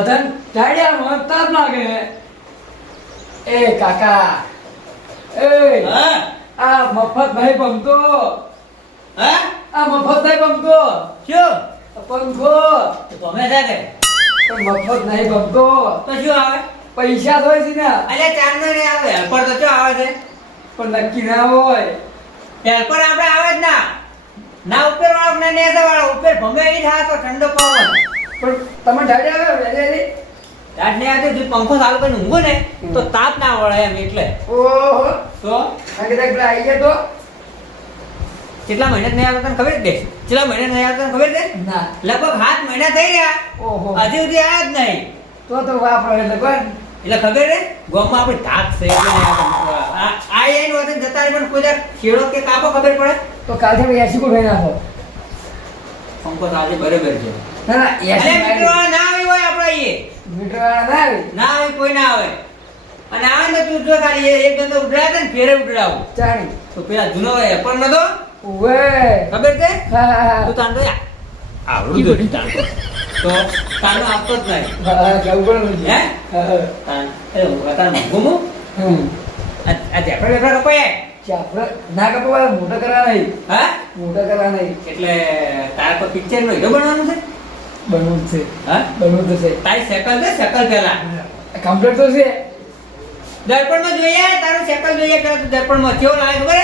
બધાને ટાળ્યા મત તાપ લાગે. એ કાકા. એ આ મફત ભાઈ બમતો હા? આ મફત ભાઈ બમતો શું? પંખો તમે જાગે મફત નહીં બમતો તો શું આવે? પૈસા હોય છે ને. અરે નો નહીં આવે. હેલ્પર તો શું આવે છે? પણ નક્કી ના હોય. હેલ્પર આપણે આવે જ ના. ના ઉપર વાળો ને નેસા વાળો ઉપર ભમે થાય તો ઠંડો પવન. પણ તમે ટાળ્યા આવે વહેલેલી રાત ને આજે જો પંખો ચાલુ કરીને ઊંઘો ને તો તાપ ના વળે એમ એટલે. ઓહો. તો? આગે તક પેલા આવી ગયા તો? કેટલા મહિના નહીં આવતા ખબર જ દે કેટલા મહિના નહીં આવતા ખબર દે ના. લગભગ સાત મહિના થઈ ગયા. ઓહો. હજી સુધી આવ્યા જ નહીં. તો તો વાપરો એટલે કોણ એટલે ખબર રે ગામમાં આપણે ધાક છે એટલે આ એની વાત જતા રહી પણ કોઈ ખેડો કે કાપો ખબર પડે? તો કાલથી ભાઈ એસી કોઈ નાખો. પંખો તો આજે બરાબર છે. ના એસી મીટર વાળા ના આવી હોય આપણા. મીટર ના આવી? ના આવે કોઈ ના આવે. અને આવે ને તું જો ખાલી એ એક ધંધો ઉડાડે ને ફેરે ઉડાડવું ચાણી તો પેલા જૂનો હોય પણ નતો ઉવે. ખબર છે? હા તું તાંડો આવડું દોડી તાંડો તો તાંડો આપતો જ નહીં. હા, હા, જવું પડે હે? હા, હા. તાન- એ હું તારે ઘૂમું હમ. આ કપાય ના કપવા મોટા કરા નહીં. હા? મોટા કરા નહીં. એટલે તાર તો પિક્ચર નો હીરો બનવાનું છે? બનવું છે. હા? બનવું તો છે. તારી સાયકલ છે? સાયકલ પહેલા. કમ્પ્લીટ તો છે. દર્પણમાં જોઈએ. તારું સાયકલ જોઈએ. પેલા તું દર્પણમાં કેવો લાગે ખબર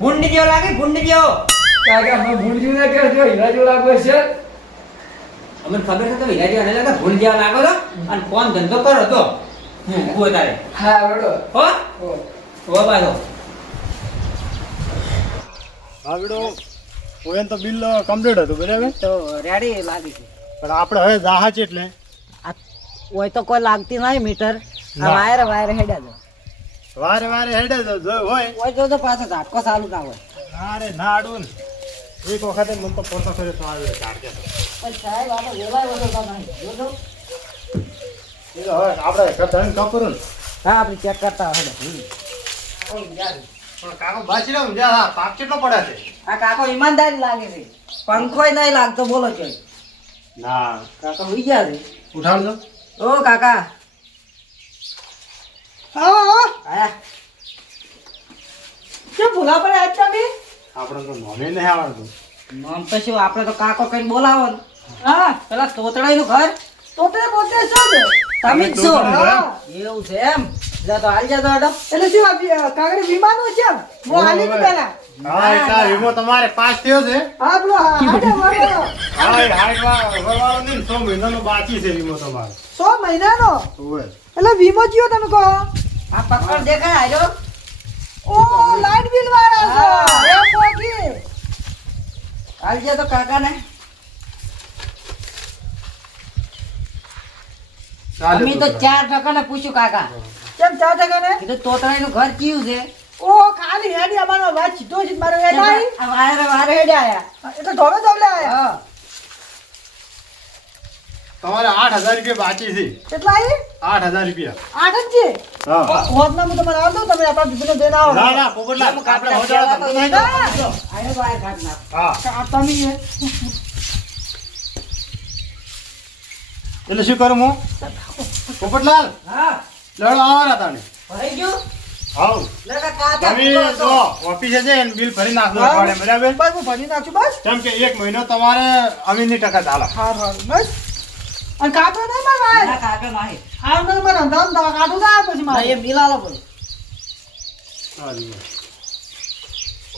ભૂંડ જેવો લાગે? ભૂંડ જેવો કાકા અમે ભૂલજું ના કરજો હીરા જેવો લાગે છે. અમને ખબર છે તો હીરા જેવો લાગતા. ભૂંડ જેવો લાગો તો અને કોણ ધંધો કરો તો. હું. તારે? હા બરોબર હો? હો. હો બાજો આગળ ઓયન તો બિલ કમ્પ્લીટ હતું બરાબર? તો રેડી લાગી છે. પણ આપણે હવે જાહા છે એટલે. આ હોય તો કોઈ લાગતી નહીં મીટર. વાયર વાયર હેડ્યા દો વારે વારે હેડે દો જો હોય. હોય તો તો પાછો ઝાટકો ચાલુ ના હોય. અરે ના આડું એક વખતે મને તો પોતો કર્યો તો આવ્યો ઝાડકે. તો. પણ સાહેબ આપણે વેલાય વધુ તો નહીં. જો આપણે ધન કપરું ને. હા આપણે ચેક કરતા હવે પણ કાકો બાસી રહ્યો પાક કેટલો પડે છે? આ કાકો ઈમાનદારી લાગે છે. પંખોય નહીં લાગતો બોલો છે. ના કાકા હોઈ ગયા છે. ઉઠાડજો. ઓ કાકા. આવો આવો આયા. કેમ ભૂલા પડે આજ તમે? આપણે તો નહીં આવડતું. નામ તો શું આપણે તો કાકો કઈ બોલાવો હા. પેલા તોતડાઈ નું ઘર. તોતડે પોતે છો ને? તમે જ છો. એવું છે એમ. જા તો હાલ જા તો અડો એટલે શું આ કાગળ વિમાનો છે? હું હાલી પેલા. હા એટલા વીમો તમારે પાસ થયો છે? હા પેલો હાડે વાળો હા એ હાઈટ નહીં સો મહિનાનો બાકી છે વીમો તમારો. સો મહિનાનો? ઓવે. એટલે વીમો કયો તમે કહો. આ પકડ દેખાય આજો ઓ લાઈટ બિલ વાળા હા. છો એમ હાલ જા તો કાકા અમે તો ચાર ટકા ને પૂછ્યું કાકા. કેમ ચા છે કને કીધું તોતરાયનું ઘર કયું છે? ઓ ખાલી હેડી અમારો વાત સીધો જ મારો હેડ આવી વારે વારે હેડ આયા. એટલે ધોળે ધોળે આયા. હા. તમારે આઠ હજાર રૂપિયા બાકી છે. કેટલા આવી આઠ હજાર રૂપિયા. આઠ જ છે? હા. હું તમારે આવતો તમે આપણા બીજું જઈને આવો. ના ના પોપટલા આપણે કાપડા તો નહીં ના. કરતો. આને વાયર હા. તમે એટલે શું કરું હું? પોપટલાલ? હા. લડો આવરા તાને ભરી ગયું? આવ. લગા કાતા તમે હતો. ઓફિસે જઈને બિલ ભરી નાખજો. અઠવાડિયે બરાબર? બસ હું ભરી નાખું બસ. કેમ કે એક મહિનો તમારે અમીની ટકા ચાલે. હા હા બસ. અને કાઢો ના માર ભાઈ ના કાકા નહીં હા મને મારે અંધારું કાઢું દા પછી મારે. એ બિલ આલો બોલો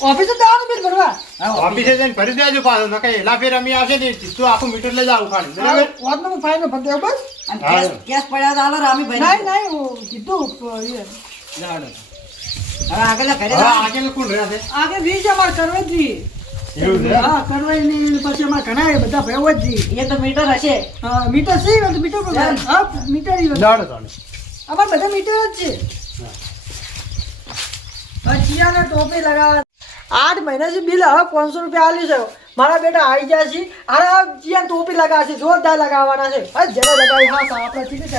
ઓફિસે જવાનું બિલ ભરવા હા, ઓફિસે જઈને ભરી દેજો પાછો નકે એલા ફેર અમી આવશે ને તું આખું મીટર લઈ જાવ ખાલી બરાબર? હોદનો નું ફાઈન ભરી દેવ બસ. અને કેસ કેસ પડ્યા તો આલો રામી ભાઈ નહીં નહીં કીધું એ. હવે આગળ ઘરે આગળ કોણ રહ્યા છે? આગે વીજ અમારે એવું છે? હા કરવાની નહીં પછી અમારે ઘણા એ બધા ભાઈઓ જ એ તો મીટર હશે. હા મીટર છે તો મીટર પર હા મીટર ઈ. લડો બધા મીટર જ છે. હવે ચિયાને ટોપી લગાવવા આઠ મહિનાથી બિલ હવે પાંચસો રૂપિયા આલ્યું છે. મારા બેટા આવી ગયા છે. અરે ચિયાને ટોપી લગાવશે જોરદાર લગાવવાના છે. હા જરા લગાવી, હા સા આપણે ચીલી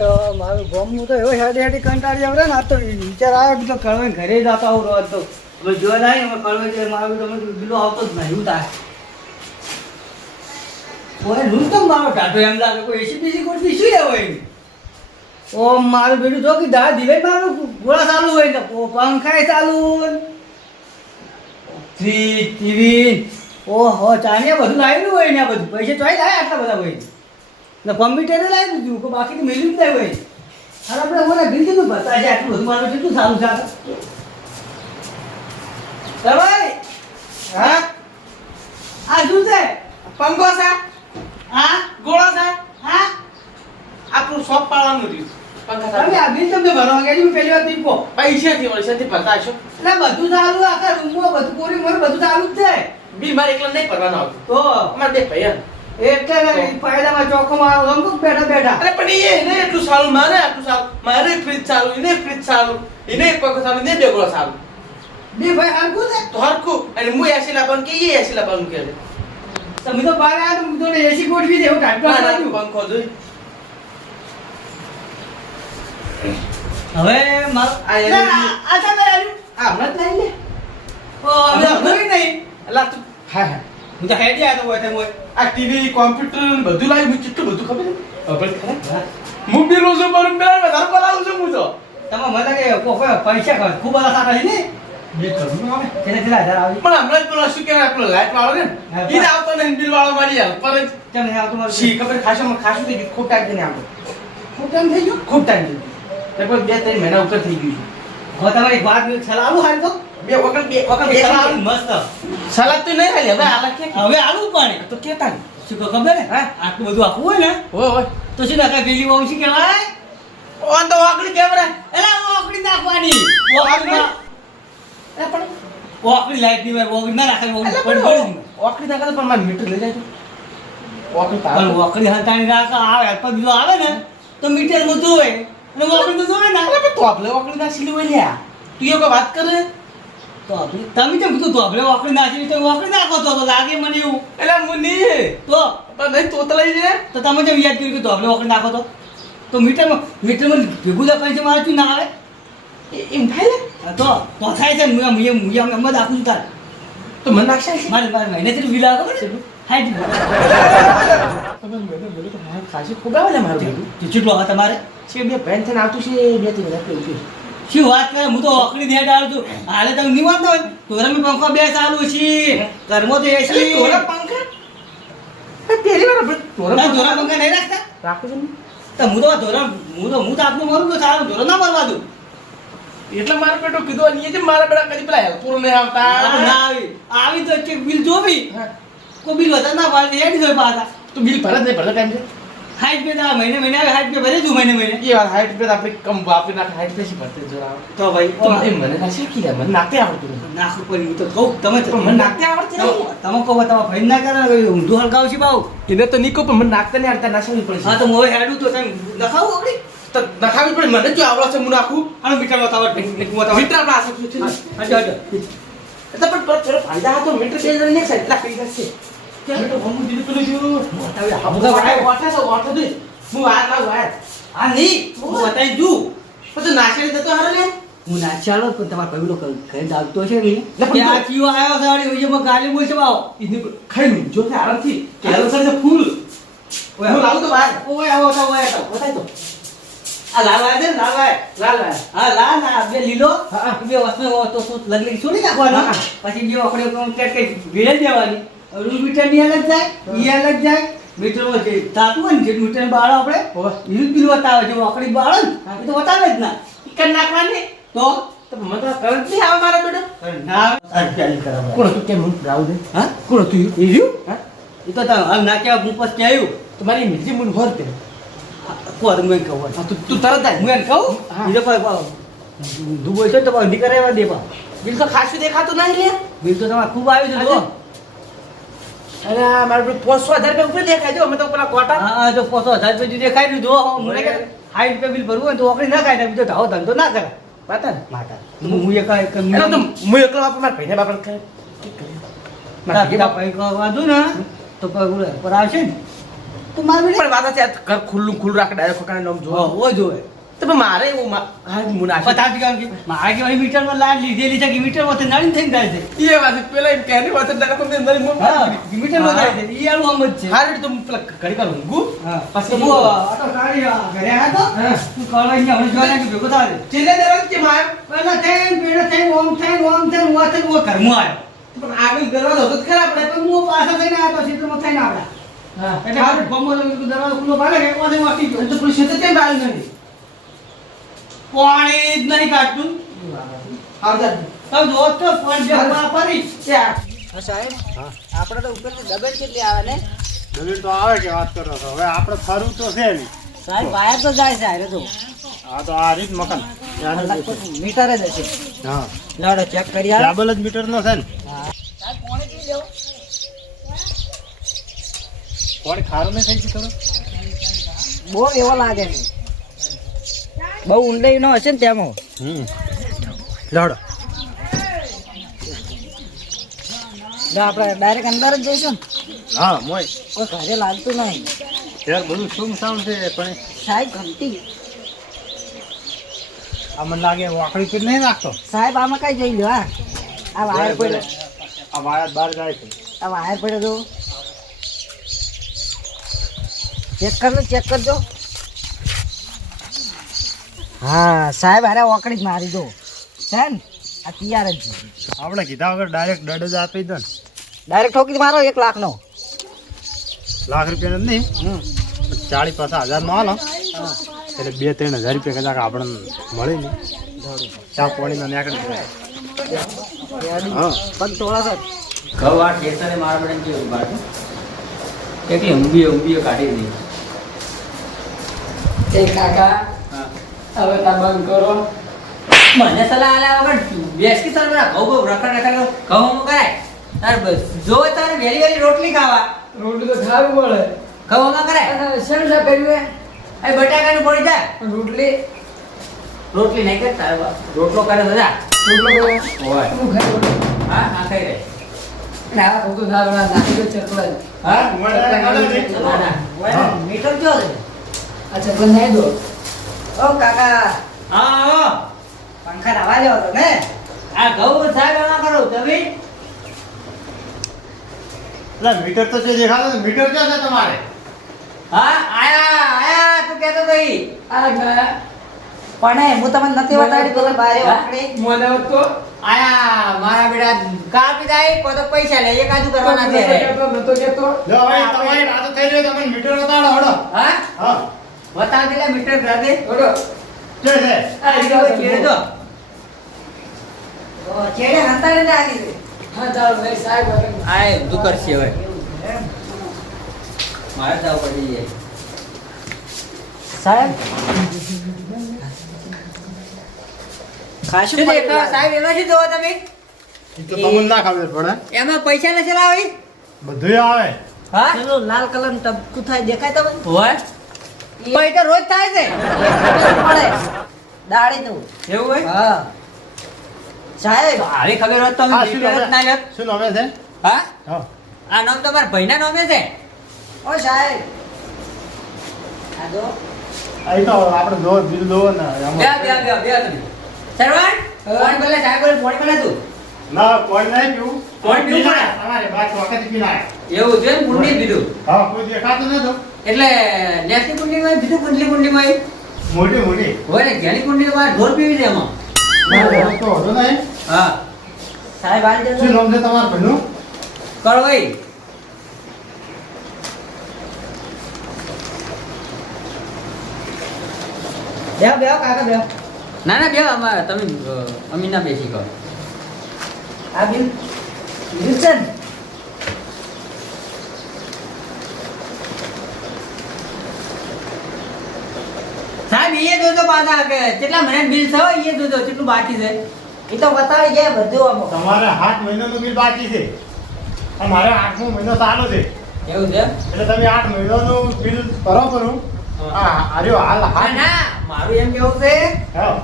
તો મારું ગમનું તો એવો હેડી હેડી કંટાળી આવે ને, આ તો વિચાર આવ્યો કે કળવે ઘરે જ આવતા આવું રોજ તો. હવે જો નહીં હવે કળવે છે મારું તમે બિલો આવતો જ નહીં થાય. ઓય રૂમ તો મારો ટાટો એમ લાગે. કોઈ એસી બીસી કોઈ શું લેવો એમ ઓ મારું બેટું જો કે દા દિવે મારું ગોળા ચાલુ હોય ને પંખાય પંખા ચાલુ હોય ફ્રીજ ટીવી ઓહો ચાને બધું લાવેલું હોય ને આ બધું. પૈસા ચોઈ લાવે આટલા બધા હોય ને કોમ્પ્યુટર લાવી દીધું કે બાકી તો મેલ્યું જ હોય. અરે આપણે મને બિલ કેટલું બતા છે આટલું બધું મારું કેટલું સારું છે ભાઈ. હા? આ શું છે? પંખો છે? હા? ગોળો છે? હા? આપણું શોપ પાડવાનું રહ્યું પંખા તમે આ બિલ તમને ભરવા ગયા છો પહેલી વાર કહો. પૈસાથી ભરતા બતાવશો એટલે બધું ચાલુ આખા રૂમમાં બધું પૂરી મોરી બધું ચાલુ જ છે. બીમાર મારે એકલા નહીં ભરવાનું આવતું. તો? અમારે બે ભાઈ હતા. એટલે ફાયદામાં ચોખ્ખમાં આવો રમતો બેઠા બેઠા. અરે પણ એ એને એટલું સારું મારે આટલું સારું. મારે ફ્રીજ સારું એને ફ્રીજ સારું એને એક પંખો ચાલુ એને બે ગોળો ચાલુ. બે ભાઈ હરકું છે? તો અને હું એસી લાવવાનું કે એ એસી લાવવાનું કે તમે તો બહાર આવ્યા તો થોડે એસી ગોઠવી દેવું મારે બાજુ. પંખો જોઈ. હવે મારો આ ના, હમણાં જ લાવી લે. હવે નહીં. અલા તું હા હા. હું તો હેડી આવ્યો હોય તેમ આ ટીવી કોમ્પ્યુટર બધું લાવી હું કેટલું બધું ખબર છે? ખબર ખરા? હું. બી ઓછું ભરું બે વધારે બોલાવું છું હું તો. તમે મને કે પૈસા ખબર ખૂબ બધા સારા છે ને કરું આવે. તેને કેટલા હજાર આવી. પણ હમણાં જ પેલો શું કહેવાય પેલો લાઈટ વાળો ને? હા, આવતો નહીં બિલ વાળો મારી હાલ પર જ. કેમ નહીં આવતું મારું શી ખબર? થઈ ગયું ખૂબ ટાઈમ થઈને આવતો. ખૂબ ટાઈમ થઈ ગયો? ખૂબ ટાઈમ થઈ ગયો. લગભગ બે ત્રણ મહિના ઉપર થઈ ગયું હવે તમારી વાત સલાહ આલું હાલ તો? બે વખત બે વખત સલાહ સલાહ આલું મસ્ત. સલાહ તો નહીં હાલી હવે આલા કે હવે આલું પણ તો કેતા શું કહો ખબર હે. આટલું બધું આખું હોય ને હો હો તો શું નાખે પેલી વહુ શું કહેવાય? ઓન તો વાકડી કેમેરા એલા ઓકડી નાખવાની. ઓકડી એ પણ ઓકડી લાઈટની હોય ઓકડી ના નાખે ઓકડી પણ મારે મીટર લઈ જાય પણ ઓકડી હટાણી રાખે આવે પણ બીજો આવે ને તો મીટરનું જોવે અને આપણે તો જોવે ને આપણે પણ તો આપણે વાકડી ના હોય લ્યા. તું એવું વાત કરે? તો આપણે તમે કેમ કીધું તો આપણે ઓકડી નાખી તો વાકડી નાખો તો લાગે મને એવું. એટલે મુની તો? તો નહીં તોતલાઈ જાય? તો તમે જેમ યાદ કર્યું કે આપણે ઓકડી નાખો તો? તો મીટરમાં મીટરમાં ભેગું તો છે મારે શું ના આવે? એમ થાય ને? તો તો થાય છે મુયા મુયા મુયા અમે જ આપું તાર. તો મને નાખશે? મારે મારે મહિને થી વિલા આવે છે હાઈટ તમે મને બોલો તો મારે ખાસી આવે ને મારું બધું ચૂટલો તમારે? છે બે પેન થઈને આવતું છે બેથી કેવું છે શું વાત કરે? હું તો ઓકડી દે ડાળું છું. હાલે તમે નહીં વાંધો હોય? તોરમે પંખો બે ચાલુ છે. ઘરમાં તો એસી તોરા પંખા? એ વાર આપણે તોરા ના ધોરા પંખા નહીં રાખતા. રાખું છું તો હું તો ધોરા હું તો હું તો આપનું મારું તો સારું ધોરણ ના મરવા દઉં. એટલે મારો બેટો કીધું એ જે મારા બેટા કદી પેલા હેલ્પફુલ નહીં આવતા. ના આવી. આવી તો એક બિલ જોવી. કોઈ બિલ વધારે ના પાડે હેડી જોઈ પાછા તો બિલ ભરત નહીં ભરત ટાઈમ છે. તો આ મહિને મહિને આવે હાઈટ પે ભરે છું મહિને મહિને. એ વાત હાઈટ પે આપણે કમ વાપરી નાખે હાઈટ પે ભરતે જો તો ભાઈ તો એ મને ના શીખી લે મને નાખતે આવડતું નાખું પડી હું તો કહું તમે પણ મને નાખતે આવડતું નહીં. તમે કહો તમારા ભાઈ ના કરે ઊંધું હલકાવ છે બાઉ? એને તો નીકો પણ મને નાખતા નહીં આવડતા નાખવી પડે હા તો હું હવે હેડું તો તમે નખાવું આપણે? તો નખાવી પડે મને જો આવડે છે હું નાખું. અને મીટર બતાવો મીટર આપણે આ શકશું છે? એટલે પણ ચલો ફાયદા હતો મીટર બે જણ ને એટલા પૈસા જશે આ હું. પણ તમારા ભાઈ ઘરે દાવતો છે ને લે આ તો- આવ્યો છે વાળી ગાલી બાવો ખાઈ લઉં જો આરામથી કે સર છે ફૂલ ઓય હું લાવું તો બહાર ઓય આવો તો ઓય આવો બતાય તો આ લાલ આવે છે લાલ આવે લાલ લાલ હા. લાલ ના બે લીલો. બે વસ્તુ તો લગલી છોડી નાખવાનો પછી બે આપણે કોમ કે કે ભીડે દેવાની. રૂમ મીટરની અલગ જાય ઈ અલગ જાય. મીટરમાં જે થાતું હોય ને જે મીટર બાળો આપણે. ઈ બિલ બતાવે છે વાકડી બાળો ને એ તો બતાવે જ ના. કર નાખવાની? તો? તમારી મિર્જી મુન ભર તે કોર હું કહું તું તરત આય. મેં કહું? હા. બીજો કોઈ દુબઈ છે તો બંધી કરાવવા દે બિલ તો ખાસું દેખાતું નહીં લે બિલ તો તમારે ખૂબ આવ્યું છે જો અરે આ મારા બેટો પાંચસો હજાર રૂપિયા ઉપર દેખાય. જો અમે તો પેલા કોટા હા જો પોસો હજાર રૂપિયા દેખાય ને જો મને કે હાઈ રૂપિયા બિલ ભરવું હોય તો આપણે ના ખાય બીજો ધાવો ધંધો ના કરે. માતા ને માતા હું એક હું એકલો વાપર મારા ભાઈને બાપર કરે? વાંધો ને. તો પર પર આવશે ને. તો મારે પણ વાત છે ઘર ખુલ્લું ખુલ્લું રાખે ડાયરેક્ટ ખોકાને નામ જો હોય જોવે. તો પણ મારે એવું મા- કે મારા કે ભાઈ મીટરમાં લાઈટ લીધેલી છે કે મીટરમાં માં નળી થઈને જાય છે એ વાત છે. પેલા એમ કહેની વાત હતા, તો મેં અંદર મૂકી હા દીધી. જાય છે ઈ આનું આમ જ છે હારું તો હું પેલા ઘડી વાર ઊંઘું. હા પછી હું આ તો કાઢી આ ઘરે આ તો તું કળવાઈ ગયા હવે જોવા લાગી ભેગો થાય છેલ્લે દરવાજે કેમ માય પેલા થઈને પેલા થઈને ઓમ થઈને ઓમ થઈને ઉવા થઈને ઉવા ઘરમાં આવ્યો પણ આગળ દરવાજો હતો ખરાબ ખરા આપણે. પણ હું પાછા થઈને આવ્યો તો ક્ષેત્રમાં થઈને આવ્યા હા. એટલે હારું ગમો તો દરવાજો ખુલ્લો પાડે કે એકવાર થઈને વાટી ગયો તો પોલીસ ક્ષેત્ર કેમ આવ્યું નહીં? પાણી જ નહીં કાઢતું. આવતા જ. તમે જોવો જ તો પણ જે વાપરી ચાર. સાહેબ? આપણે તો ઉપર ડબલ કેટલી આવે ને? દલીલ તો આવે કે વાત કરો છો. હવે આપણે ખરું તો છે સાહેબ વાયર તો જાય છે તો. આ તો આ રીત મકાન. મીટર જ હશે. હા. લાડો ચેક કરી આ ડબલ જ મીટર નો છે ને. કોણ ખારું નહીં થઈ છે થોડું બહુ એવો લાગે છે બહુ ઊંડાઈ નો હશે ને તેમાં. હમ. લડો. આપણે ડાયરેક્ટ અંદર જ જઈશું હા મોય. કોઈ ઘરે લાગતું નહીં. યાર બધું શું સાઉન્ડ છે પણ સાહેબ ઘંટી. આ મને લાગે વાકડી પીર નહીં રાખતો. સાહેબ આમાં કઈ જોઈ લો હા. આ વાયર પડ્યો. આ વાયર બહાર જાય છે. આ વાયર પડ્યો તો. ચેક કરજો ચેક કરજો. હા સાહેબ અરે ઓકડી જ મારી દો. છે ને? આ તૈયાર જ છે. આપણે કીધા વગર ડાયરેક્ટ દડ જ આપી દો ને. ડાયરેક્ટ ઠોકી મારો એક લાખનો. લાખ રૂપિયા નહીં ચાલીસ પચાસ હજાર નો હાલો એટલે બે ત્રણ હજાર રૂપિયા કદાચ આપણને મળે ને. ચા પાણીનો નીકળી હા. પણ તોડા સર ઘઉં આ ખેતરે મારા બેટા કેવું બાજુ કેટલી ઊંઘી ઊંઘીઓ કાઢી દીધી. કાકા હવે તા બંધ કરો. મને સલાહ આલ્યા વગર બેસકી સર મારા ઘઉં બહુ રખડ રખડ ઘઉં કરાય તાર બસ જો તારે વેલી વેલી રોટલી ખાવા. રોટલી તો ખાવું પડે ઘઉંમાં કરાય શેનું શાક કર્યું એ? બટાકાનું પડી જાય. રોટલી. રોટલી નહીં કરતા રોટલો કરે તો જા. રોટલો કરે? હોય. હા હા ખાઈ રહે ના ખોટું સારું ના નાખી દો ચકલા હા? વડા ના, ના. હા. મીટર જો છે? આ ચકલા નાખી દો. ઓ કાકા. હા ઓ પંખા રવા લેવો તો ને? આ ઘઉં સાહેબ એમાં કરો તમે? એટલે મીટર તો જે દેખાતો ને, મીટર ક્યાં છે તમારે? હા આયા આયા તું કહેતો ભાઈ આ ગયા પણ હું તમને નથી બતાડી તો બારે? વાકડી. મને તો આયા મારા બેટા કા જાય કો તો પૈસા લે એકાદુ કરવાના છે નતો કેતો જો ભાઈ તમારી રાતો થઈ ગઈ તમે મીટર બતાડો હડો હા? હા. બતાવ કેટલા મીટર રાતે ઓડો છે છે. આ રીતો ચેડે તો ઓ ચેડે હતા ને આગી દે. હા જાવ મે સાહેબ આય એ કરશે હવે. મારે જાવ પડી જાય સાહેબ? ખાશું દેખો સાહેબ એમાં શું જોવો તમે? તો તમને ના ખબર પડે. એમાં પૈસા નથી લાવી? બધું આવે. હા? લાલ કલર ટપકું થાય દેખાય તમને? હોય? પૈસા રોજ થાય છે. પડે. દાડે એવું હોય? હા. સાહેબ આવી ખબર હોત તો અમે જ ના લેત. શું નામે છે? હા? આ નામ તો મારા ભાઈના નામે છે? ઓ સાહેબ. આ જો. આ તો આપણે દો બિલ દો ને. બે બે બે બે તમે સરવાણ કોણ બોલે સાહેબ બોલે ફોન કરે તું. ના કોણ નહીં પીવું. કોણ પીવું તમારે બાદ વખત પીના એવું છે મુંડી પીધું. હા કોઈ દેખાતું નતું એટલે નેસની કુંડીમાં બીજું કુંડલી કુંડીમાં મોટી મોટી. હોય ને ઘેની કુંડી તો ઢોર પીવી છે એમાં. હા. સાહેબ આવી શું નામ છે તમારા ભાઈનું? કળવાઈ. બેહો બેહો કાકા બેહો. ના ના બેહો અમારે તમે અમીના બેસી કહો. આ બિલ બિલ છે ને સાહેબ એ જોજો પાછા કે કેટલા મહિના બિલ છે? એ જોજો કેટલું બાકી છે? એ તો બતાવી જાય બધું આમ. તમારે આઠ મહિનાનું બિલ બાકી છે. મારે આઠમો મહિનો ચાલુ છે. એવું છે? એટલે તમે આઠ મહિનાનું બિલ ભરો કરું હા. આર્યો હાલ હા ના મારું એમ કેવું છે? હા.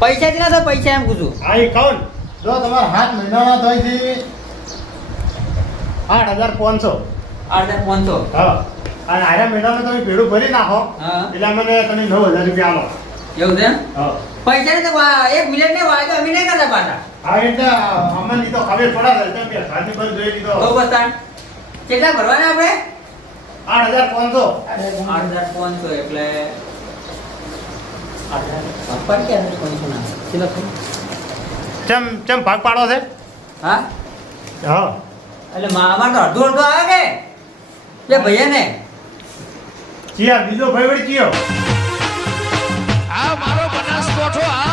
પૈસા જ ના પૈસા એમ પૂછું. હા એ કહું જો તમારે આઠ મહિનાના થાય છે આઠ હજાર પાંચસો. આઠ હજાર પાંચસો. હા. અને આર્યા મેડમ તમે પેડું ભરી નાખો. એટલે મને તમે નવ હજાર રૂપિયા આલો એવું છે પૈસા ને તો એક મિનિટ ને વાયદો અમે નહીં કરતા પાછા. હા એટલે અમને લીધો ખબર થોડા છે તમે સાંજે પર જોઈ લીધો. તો બસ તાણ. કેટલા ભરવાના આપણે? આઠ હજાર પાંચસો. આઠ હજાર પાંચસો એટલે ચમ ચમ ભાગ પાડો છે? હા? હા. એટલે મા- તો અડધો અડધો આવે કે? ભૈયા ને? ચિયા બીજો ભાઈ વળી ચિયો આ મારો બનાસકોઠો આ